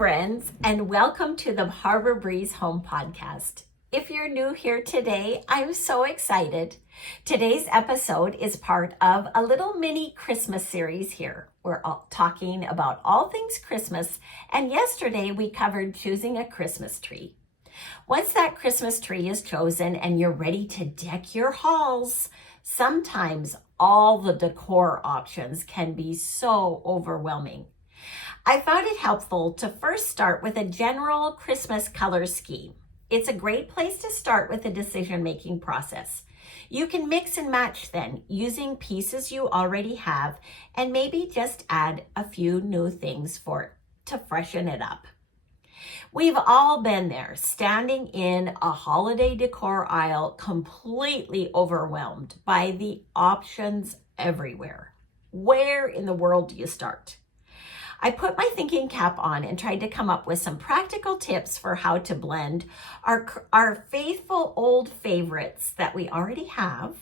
friends, and welcome to the Harbor Breeze Home Podcast. If you're new here today, I'm so excited. Today's episode is part of a little mini Christmas series here. We're all talking about all things Christmas, and yesterday we covered choosing a Christmas tree. Once that Christmas tree is chosen and you're ready to deck your halls, sometimes all the decor options can be so overwhelming. I found it helpful to first start with a general Christmas color scheme. It's a great place to start with the decision-making process. You can mix and match then, using pieces you already have, and maybe just add a few new things to freshen it up. We've all been there, standing in a holiday decor aisle, completely overwhelmed by the options everywhere. Where in the world do you start? I put my thinking cap on and tried to come up with some practical tips for how to blend our faithful old favorites that we already have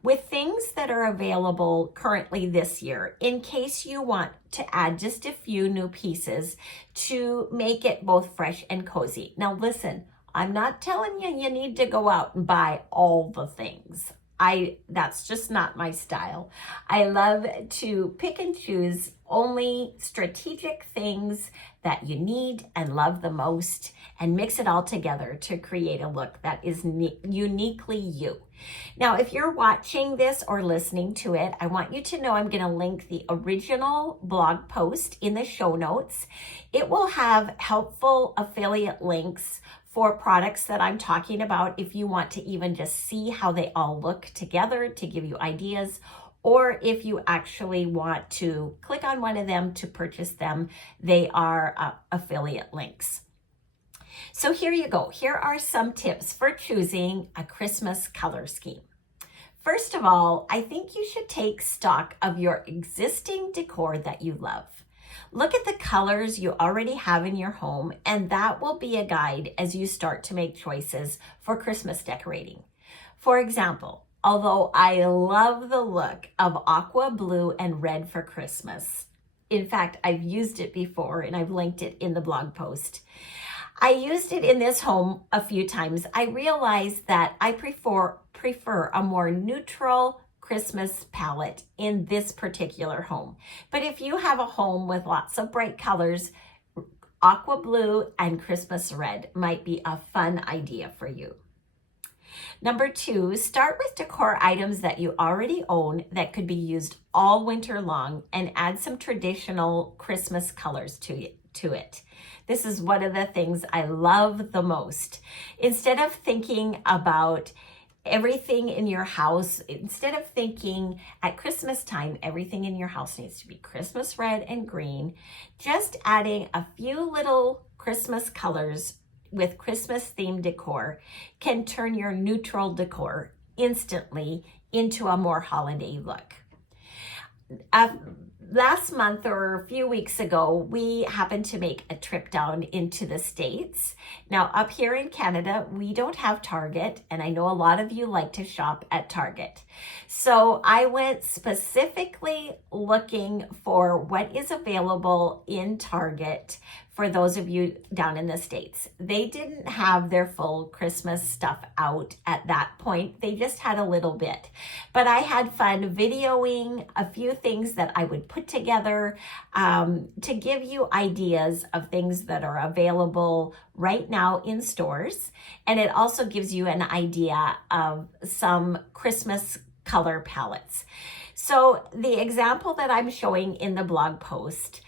with things that are available currently this year, in case you want to add just a few new pieces to make it both fresh and cozy. Now listen, I'm not telling you need to go out and buy all the things. That's just not my style. I love to pick and choose only strategic things that you need and love the most and mix it all together to create a look that is uniquely you. Now, if you're watching this or listening to it, I want you to know I'm going to link the original blog post in the show notes. It will have helpful affiliate links for products that I'm talking about if you want to even just see how they all look together to give you ideas, or if you actually want to click on one of them to purchase them, they are affiliate links. So here you go. Here are some tips for choosing a Christmas color scheme. First of all, I think you should take stock of your existing decor that you love. Look at the colors you already have in your home, and that will be a guide as you start to make choices for Christmas decorating. For example, although I love the look of aqua blue and red for Christmas, in fact, I've used it before and I've linked it in the blog post. I used it in this home a few times. I realized that I prefer a more neutral Christmas palette in this particular home. But if you have a home with lots of bright colors, aqua blue and Christmas red might be a fun idea for you. Number 2, start with decor items that you already own that could be used all winter long and add some traditional Christmas colors to it. This is one of the things I love the most. Instead of thinking about everything in your house, instead of thinking at Christmas time, everything in your house needs to be Christmas red and green, just adding a few little Christmas colors with Christmas themed decor can turn your neutral decor instantly into a more holiday look. Last month or a few weeks ago, we happened to make a trip down into the States. Now, up here in Canada, we don't have Target, and I know a lot of you like to shop at Target. So I went specifically looking for what is available in Target for those of you down in the States. They didn't have their full Christmas stuff out at that point. They just had a little bit. But I had fun videoing a few things that I would put together to give you ideas of things that are available right now in stores. And it also gives you an idea of some Christmas color palettes. So the example that I'm showing in the blog post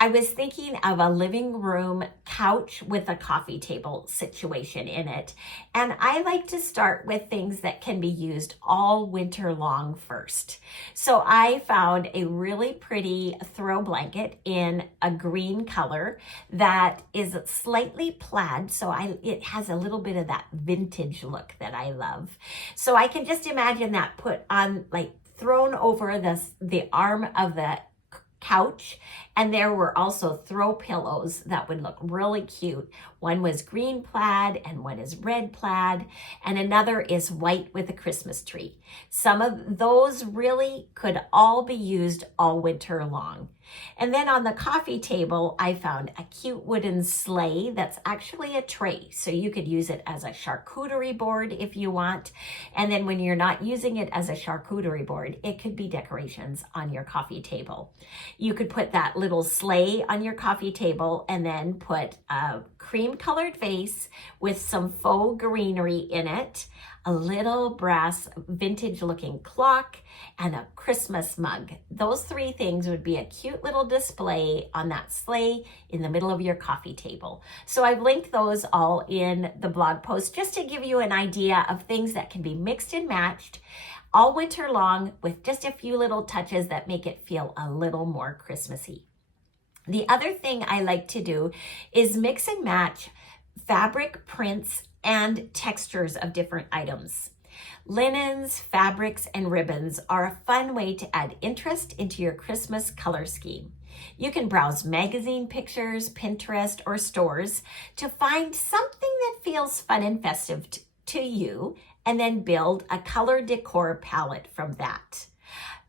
I was thinking of a living room couch with a coffee table situation in it. And I like to start with things that can be used all winter long first. So I found a really pretty throw blanket in a green color that is slightly plaid. So it has a little bit of that vintage look that I love. So I can just imagine that put on, like, thrown over the arm of the couch, and there were also throw pillows that would look really cute. One was green plaid and one is red plaid, and another is white with a Christmas tree. Some of those really could all be used all winter long. And then on the coffee table, I found a cute wooden sleigh that's actually a tray. So you could use it as a charcuterie board if you want. And then when you're not using it as a charcuterie board, it could be decorations on your coffee table. You could put that little sleigh on your coffee table and then put a cream colored vase with some faux greenery in it, a little brass vintage looking clock, and a Christmas mug. Those three things would be a cute little display on that sleigh in the middle of your coffee table. So I've linked those all in the blog post just to give you an idea of things that can be mixed and matched all winter long with just a few little touches that make it feel a little more Christmassy. The other thing I like to do is mix and match fabric, prints, and textures of different items. Linens, fabrics, and ribbons are a fun way to add interest into your Christmas color scheme. You can browse magazine pictures, Pinterest, or stores to find something that feels fun and festive to you, and then build a color decor palette from that.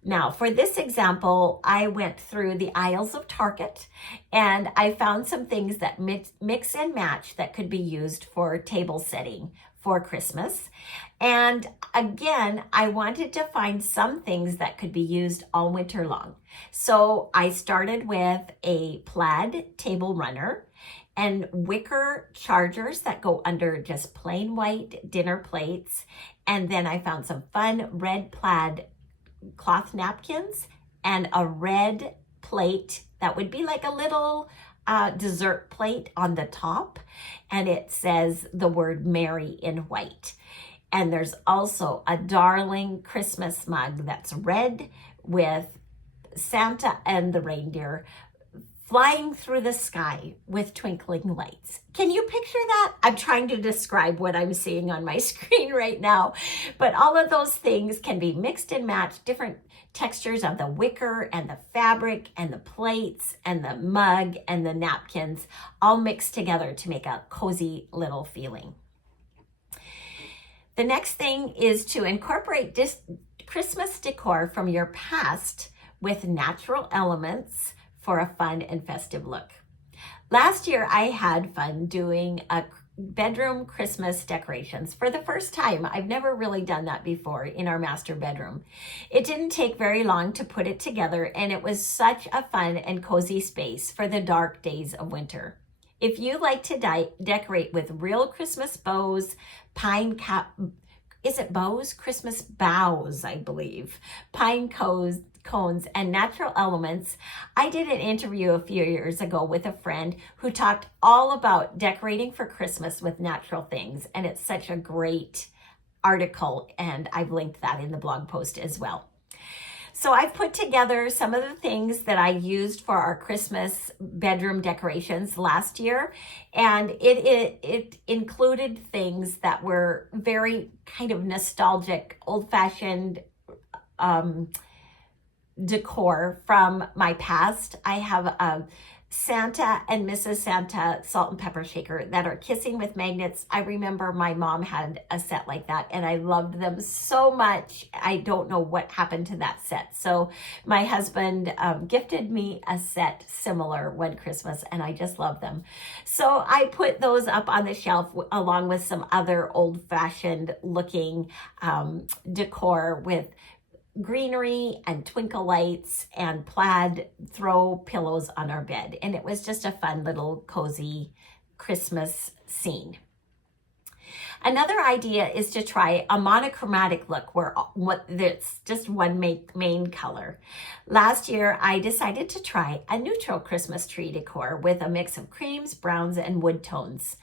Now, for this example, I went through the aisles of Target and I found some things that mix and match that could be used for table setting for Christmas. And again, I wanted to find some things that could be used all winter long. So I started with a plaid table runner and wicker chargers that go under just plain white dinner plates. And then I found some fun red plaid cloth napkins and a red plate that would be like a little dessert plate on the top, and it says the word Mary in white. And there's also a darling Christmas mug that's red with Santa and the reindeer flying through the sky with twinkling lights. Can you picture that? I'm trying to describe what I'm seeing on my screen right now, but all of those things can be mixed and matched, different textures of the wicker and the fabric and the plates and the mug and the napkins all mixed together to make a cozy little feeling. The next thing is to incorporate this Christmas decor from your past with natural elements for a fun and festive look. Last year, I had fun doing a bedroom Christmas decorations for the first time. I've never really done that before in our master bedroom. It didn't take very long to put it together, and it was such a fun and cozy space for the dark days of winter. If you like to decorate with real Christmas bows, Christmas boughs, I believe, pine cones, and natural elements. I did an interview a few years ago with a friend who talked all about decorating for Christmas with natural things, and it's such a great article, and I've linked that in the blog post as well. So I've put together some of the things that I used for our Christmas bedroom decorations last year, and it included things that were very kind of nostalgic, old-fashioned decor from my past. I have a Santa and Mrs. Santa salt and pepper shaker that are kissing with magnets. I remember my mom had a set like that and I loved them so much. I don't know what happened to that set. So my husband gifted me a set similar one Christmas and I just love them. So I put those up on the shelf along with some other old-fashioned looking decor with greenery and twinkle lights and plaid throw pillows on our bed. And it was just a fun little cozy Christmas scene. Another idea is to try a monochromatic look where it's just one main color. Last year, I decided to try a neutral Christmas tree decor with a mix of creams, browns, and wood tones.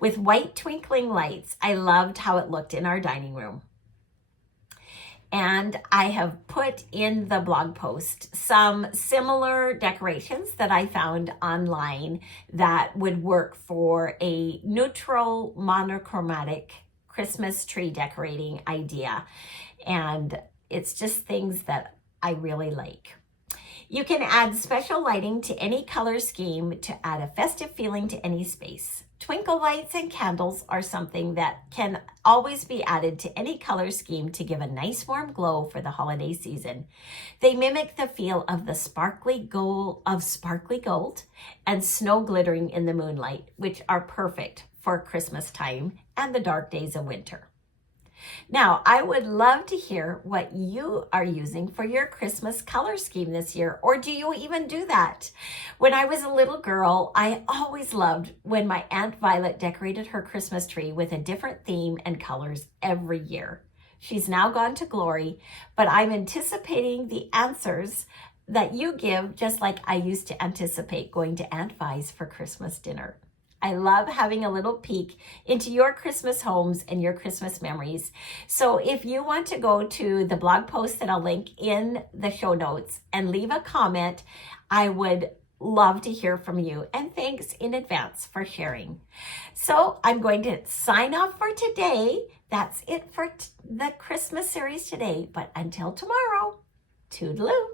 With white twinkling lights, I loved how it looked in our dining room. And I have put in the blog post some similar decorations that I found online that would work for a neutral monochromatic Christmas tree decorating idea. And it's just things that I really like. You can add special lighting to any color scheme to add a festive feeling to any space. Twinkle lights and candles are something that can always be added to any color scheme to give a nice warm glow for the holiday season. They mimic the feel of the sparkly gold and snow glittering in the moonlight, which are perfect for Christmas time and the dark days of winter. Now, I would love to hear what you are using for your Christmas color scheme this year, or do you even do that? When I was a little girl, I always loved when my Aunt Violet decorated her Christmas tree with a different theme and colors every year. She's now gone to glory, but I'm anticipating the answers that you give, just like I used to anticipate going to Aunt Vi's for Christmas dinner. I love having a little peek into your Christmas homes and your Christmas memories. So if you want to go to the blog post that I'll link in the show notes and leave a comment, I would love to hear from you. And thanks in advance for sharing. So I'm going to sign off for today. That's it for the Christmas series today. But until tomorrow, toodaloo.